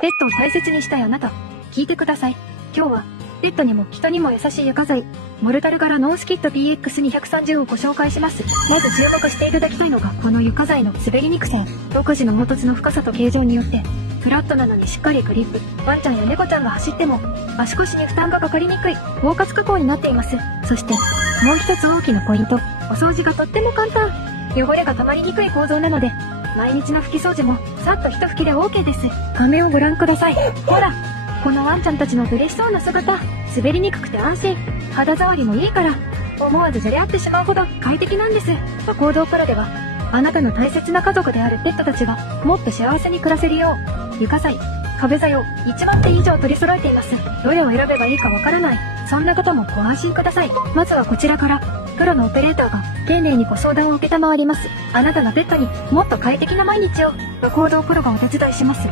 ペットを大切にしたいあなた、聞いてください。今日は、ペットにも人にも優しい床材、モルタル柄ノースキット PX230 をご紹介します。まず注目していただきたいのが、この床材の滑りにくさ。独自の凹凸の深さと形状によって、フラットなのにしっかりグリップ。ワンちゃんや猫ちゃんが走っても、足腰に負担がかかりにくい、包括加工になっています。そして、もう一つ大きなポイント、お掃除がとっても簡単。汚れが溜まりにくい構造なので、毎日の拭き掃除も、さっと一拭きで OK です。画面をご覧ください。ほら、このワンちゃんたちの嬉しそうな姿、滑りにくくて安心、肌触りもいいから、思わずじゃれ合ってしまうほど快適なんです。行動プロでは、あなたの大切な家族であるペットたちが、もっと幸せに暮らせるよう、床材、壁材を1万点以上取り揃えています。どれを選べばいいかわからない。そんなこともご安心ください。まずはこちらから、プロのオペレーターが丁寧にご相談を受けたまわります。あなたのペットにもっと快適な毎日を、行動プロがお手伝いします。